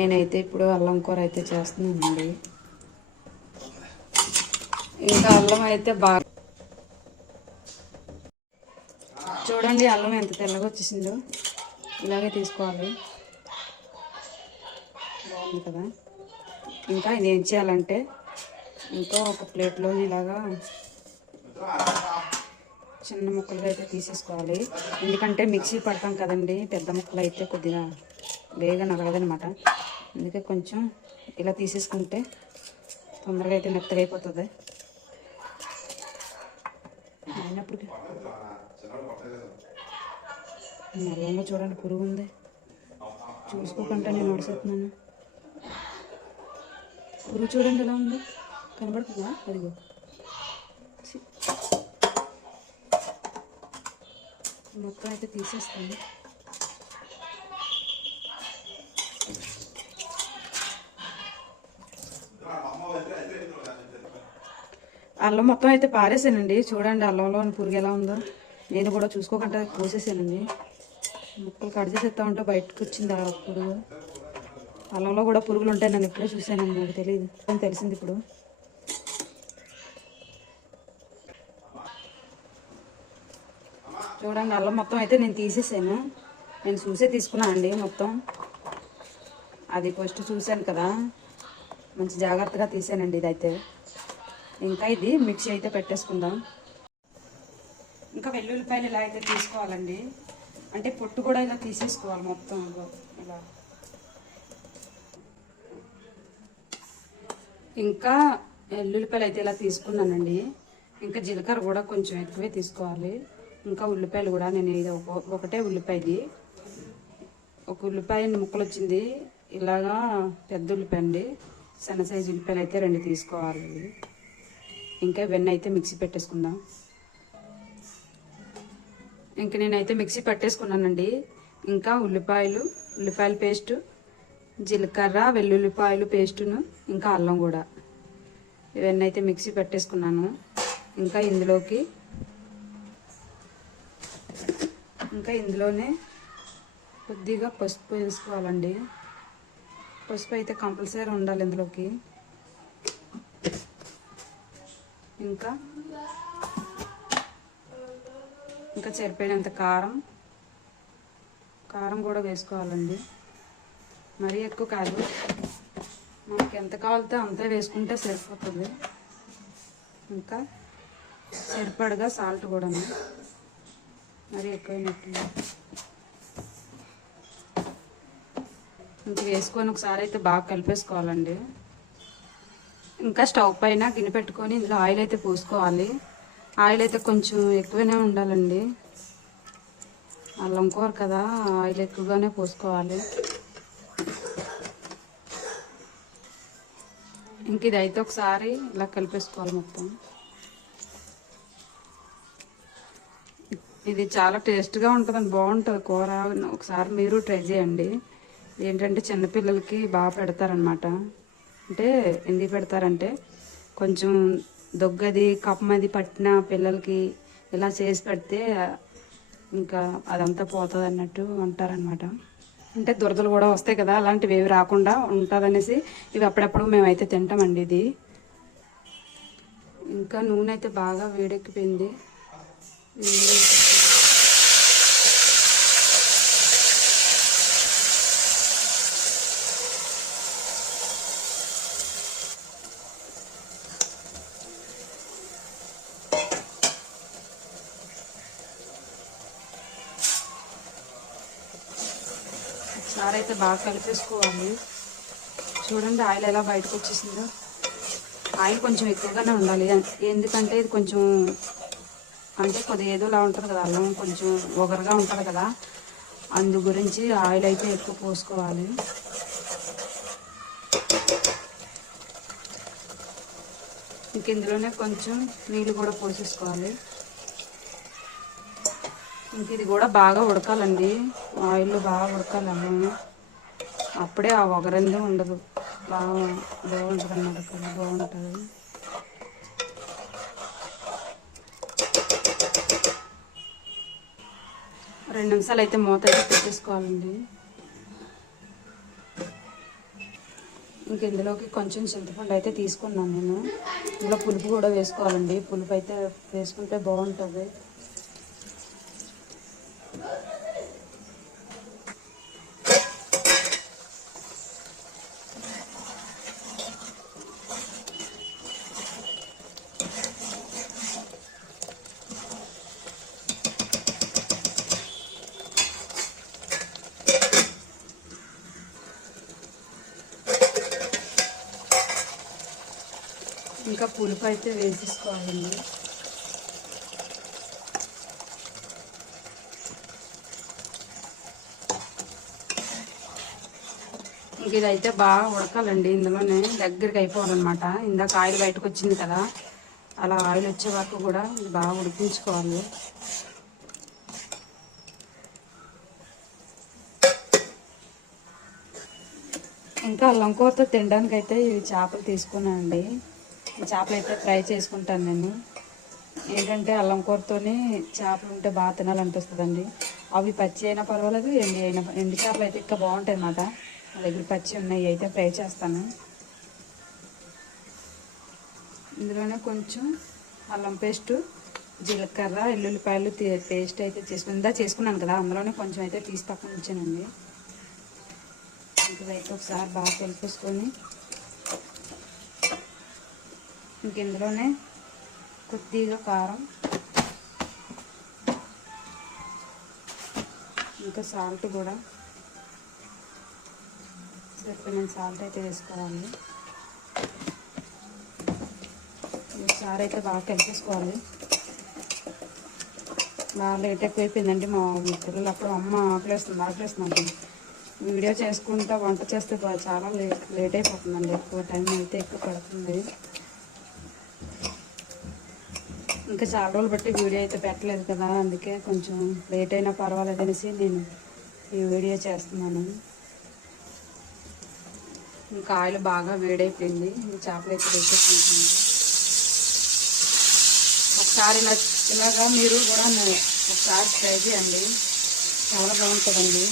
నేనైతే ఇప్పుడు అల్లం కూర అయితే చేస్తున్నానండి. ఇంకా అల్లం అయితే బాగా చూడండి, అల్లం ఎంత తెల్లగా వచ్చేసిందో. ఇలాగే తీసుకోవాలి, బాగుంది కదా. ఇంకా ఇది ఏం చేయాలంటే ఇంకా ఒక ప్లేట్లో ఇలాగా చిన్న ముక్కలుగా అయితే తీసేసుకోవాలి. ఎందుకంటే మిక్సీ పడతాం కదండి, పెద్ద ముక్కలు అయితే కొద్దిగా వేగ నలగదనమాట. అందుకే కొంచెం ఇలా తీసేసుకుంటే తొందరగా అయితే మెత్తగా అయిపోతుంది. అయినప్పటికీ నల్లంగా చూడండి, పురుగు ఉంది. చూసుకోకుండా నేను నడిచేస్తున్నాను. పురుగు చూడండి ఎలా ఉంది, కనబడుతుందా? అదిగో మొత్తం అయితే తీసేస్తాను. అల్లం మొత్తం అయితే పారేసానండి. చూడండి అల్లంలో పురుగు ఎలా ఉందో. నేను కూడా చూసుకోకుండా కోసేసానండి. ముక్కలు కట్ చేసేస్తా ఉంటే బయటకు వచ్చింది ఆ పురుగు. అల్లంలో కూడా పురుగులు ఉంటాయి, నేను ఎప్పుడూ చూసానండి, నాకు తెలియదు, తెలిసింది ఇప్పుడు. చూడండి అల్లం మొత్తం అయితే నేను తీసేసాను. నేను చూసే తీసుకున్నాను అండి మొత్తం. అది ఫస్ట్ చూశాను కదా, మంచి జాగ్రత్తగా తీసానండి ఇదైతే. ఇంకా ఇది మిక్సీ అయితే పెట్టేసుకుందాం. ఇంకా వెల్లుల్లిపాయలు ఇలా అయితే తీసుకోవాలండి. అంటే పొట్టు కూడా ఇలా తీసేసుకోవాలి మొత్తం ఇలా. ఇంకా వెల్లుల్లిపాయలు అయితే ఇలా తీసుకున్నానండి. ఇంకా జీలకర్ర కూడా కొంచెం ఎక్కువే తీసుకోవాలి. ఇంకా ఉల్లిపాయలు కూడా నేను ఇది ఒకటే ఉల్లిపాయది, ఒక ఉల్లిపాయ ముక్కలు వచ్చింది. ఇలాగా పెద్ద ఉల్లిపాయ అండి, సన్న సైజు ఉల్లిపాయలు అయితే 2 తీసుకోవాలి. ఇంకా ఇవన్నీ అయితే మిక్సీ పెట్టేసుకుందాం. ఇంక నేనైతే మిక్సీ పట్టేసుకున్నానండి. ఇంకా ఉల్లిపాయల పేస్టు, జీలకర్ర, వెల్లుల్లిపాయలు పేస్టును, ఇంకా అల్లం కూడా ఇవన్నీ అయితే మిక్సీ పెట్టేసుకున్నాను. ఇంకా ఇందులోనే కొద్దిగా పసుపు వేసుకోవాలండి. పసుపు అయితే కంపల్సరీ ఉండాలి ఇందులోకి. ఇంకా సరిపోయినంత కారం కూడా వేసుకోవాలండి. మరీ ఎక్కువ కాదు, మనకి ఎంత కావాలితే అంతే వేసుకుంటే సరిపోతుంది. ఇంకా సరిపడగా సాల్ట్ కూడా మరీ ఎక్కువైనట్టు. ఇంక వేసుకొని ఒకసారి అయితే బాగా కలిపేసుకోవాలండి. ఇంకా స్టవ్ పైన గిన్నె పెట్టుకొని ఇందులో ఆయిల్ అయితే పోసుకోవాలి. ఆయిల్ అయితే కొంచెం ఎక్కువనే ఉండాలండి, అల్లం కూర కదా, ఆయిల్ ఎక్కువగానే పోసుకోవాలి. ఇంక ఇదైతే ఒకసారి ఇలా కలిపేసుకోవాలి మొత్తం. ఇది చాలా టేస్ట్గా ఉంటుందండి, బాగుంటుంది కూర. ఒకసారి మీరు ట్రై చేయండి. ఏంటంటే చిన్నపిల్లలకి బాగా పెడతారనమాట. అంటే ఎందుకు పెడతారంటే కొంచెం దొగ్గది కప్పమది పట్టిన పిల్లలకి ఇలా చేసి పెడితే ఇంకా అదంతా పోతుంది అన్నట్టు అంటారనమాట. అంటే దురదలు కూడా వస్తాయి కదా, అలాంటివి ఏవి రాకుండా ఉంటుందనేసి ఇవి అప్పుడప్పుడు మేమైతే తింటామండి ఇది. ఇంకా నూనె అయితే బాగా వేడెక్కిపోయింది. ఒకసారి అయితే బాగా కలిపేసుకోవాలి. చూడండి ఆయిల్ ఎలా బయటకు వచ్చేసిందో. ఆయిల్ కొంచెం ఎక్కువగానే ఉండాలి, ఎందుకంటే ఇది కొంచెం అంటే కొద్దిగా ఏదోలా ఉంటుంది కదా, అల్లం కొంచెం ఒగరుగా ఉంటుంది కదా, అందు గురించి ఆయిల్ అయితే ఎక్కువ పోసుకోవాలి. ఇంక ఇందులోనే కొంచెం నీళ్ళు కూడా పోసేసుకోవాలి. ఇంక ఇది కూడా బాగా ఉడకాలండి, ఆయిల్లో బాగా ఉడకాలి అల్లం. అప్పుడే ఆ ఒగరంది ఉండదు, బాగా బాగుంటుంది అన్నమాట, బాగుంటుంది. 2 నిమిషాలు అయితే మూత అయితే పెట్టేసుకోవాలండి. ఇంక ఇందులోకి కొంచెం చింతపండు అయితే తీసుకున్నాను నేను. ఇందులో పులుపు కూడా వేసుకోవాలండి, పులుపు అయితే వేసుకుంటే బాగుంటుంది. ఇంకా పులుపు అయితే వేసేసుకోవాలండి. ఇంక ఇదైతే బాగా ఉడకాలండి, ఇందులోనే దగ్గరికి అయిపోవాలన్నమాట. ఇందాక ఆయిల్ బయటకు వచ్చింది కదా, అలా ఆయిల్ వచ్చే వరకు కూడా బాగా ఉడికించుకోవాలి. ఇంకా అల్లం కూరతో తినడానికి అయితే ఇవి చేపలు తీసుకున్నానండి. ఈ చేపలు అయితే ఫ్రై చేసుకుంటాను నేను. ఏంటంటే అల్లం కూరతోని చేపలు ఉంటే బాగా తినాలనిపిస్తుందండి. అవి పచ్చి అయినా పర్వాలేదు, ఎండి చేపలు అయితే ఇంకా బాగుంటాయి అన్నమాట. నా దగ్గర పచ్చి ఉన్నాయి, అయితే ఫ్రై చేస్తాను. ఇందులోనే కొంచెం అల్లం పేస్టు, జీలకర్ర, ఎల్లుల్లిపాయలు పేస్ట్ అయితే చేసుకున్నాను కదా, అందులోనే కొంచెం అయితే తీసి పక్కన ఉంచానండి. ఇదైతే ఒకసారి బాగా కలిపేసుకొని ఇంక ఇందులోనే కొద్దిగా కారం, ఇంకా సాల్ట్ కూడా సరిపోయిన సాల్ట్ అయితే వేసుకోవాలి. ఒకసారి అయితే బాగా కలిపేసుకోవాలి. బాగా లేట్ ఎక్కువైపోయిందండి. మా పిల్లలు అప్పుడు అమ్మ ఆకలేస్తుంది వీడియో చేసుకుంటా వంట చేస్తే చాలా లేట్ అయిపోతుందండి. ఎక్కువ టైం అయితే ఎక్కువ పడుతుంది. ఇంకా చాలా రోజులు బట్టి వీడియో అయితే పెట్టలేదు కదా, అందుకే కొంచెం లేట్ అయినా పర్వాలేదు అనేసి నేను ఈ వీడియో చేస్తున్నాను. ఇంకా ఆయిల్ బాగా వేడైపోయింది. చేపలు అయితే వేసేసుకుంటుంది. ఒకసారి ఇలాగా మీరు కూడా ఒకసారి ట్రై చేయండి, చాలా బాగుంటుందండి.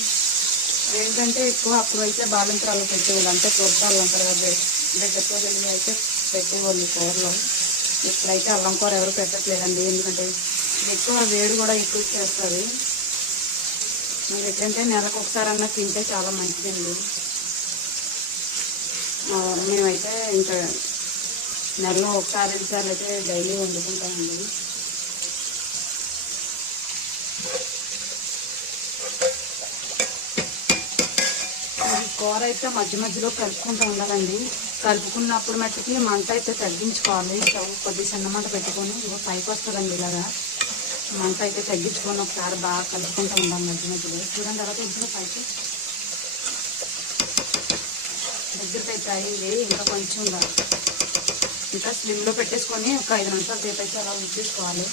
ఏంటంటే ఎక్కువ అప్పుడు అయితే బాలింతరాలు పెట్టేవాళ్ళు, అంటే తొట్టాలు అంటారు కదా, దగ్గరతో వెళ్ళి అయితే పెట్టేవాళ్ళు కూరలో. ఇప్పుడైతే అల్లం కూర ఎవరు పెట్టట్లేదండి, ఎందుకంటే ఎక్కువ వేడి కూడా ఎక్కువ చేస్తుంది. మీరు ఏంటంటే నెలకు ఒకసారి అన్నా తింటే చాలా మంచిదండి. మేమైతే ఇంకా నెలలో ఒకసారి 2 సార్లు అయితే డైలీ వండుకుంటామండి. కూర అయితే మధ్య మధ్యలో కలుపుకుంటూ ఉండాలండి. కలుపుకున్నప్పుడు మట్టికి మంట అయితే తగ్గించుకోవాలి. స్టవ్ కొద్ది చిన్న మంట పెట్టుకొని పైకి వస్తుందండి. ఇలాగా మంట అయితే తగ్గించుకొని ఒకసారి బాగా కలుపుకుంటూ ఉండాలి మధ్య మధ్యలో. చూడండి తర్వాత ఇంట్లో పైకి దగ్గరికి అయితే అయింది. ఇంకా కొంచెం ఇంకా స్లిమ్లో పెట్టేసుకొని ఒక 5 నిమిషాలు సేపు అయితే అలా ఉడికేసుకోవాలి.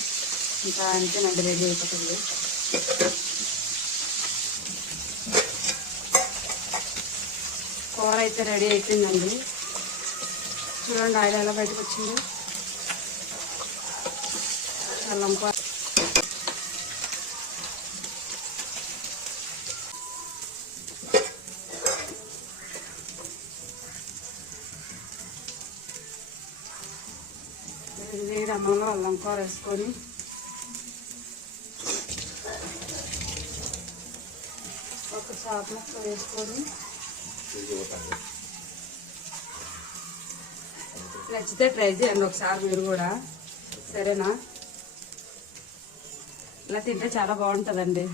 ఇంకా అంతేనండి, రెడీ అయిపోతుంది. కూర అయితే రెడీ అయిపోయిందండి. చూడండి ఆయిల్ ఎలా బయటకు వచ్చింది. అల్లం కూర వేడి అన్నంలో అల్లం కూర వేసుకొని ఒక చేప ముక్క వేసుకొని నచ్చితే ట్రై చేయండి ఒకసారి మీరు కూడా, సరేనా? ఇలా తింటే చాలా బాగుంటుందండి.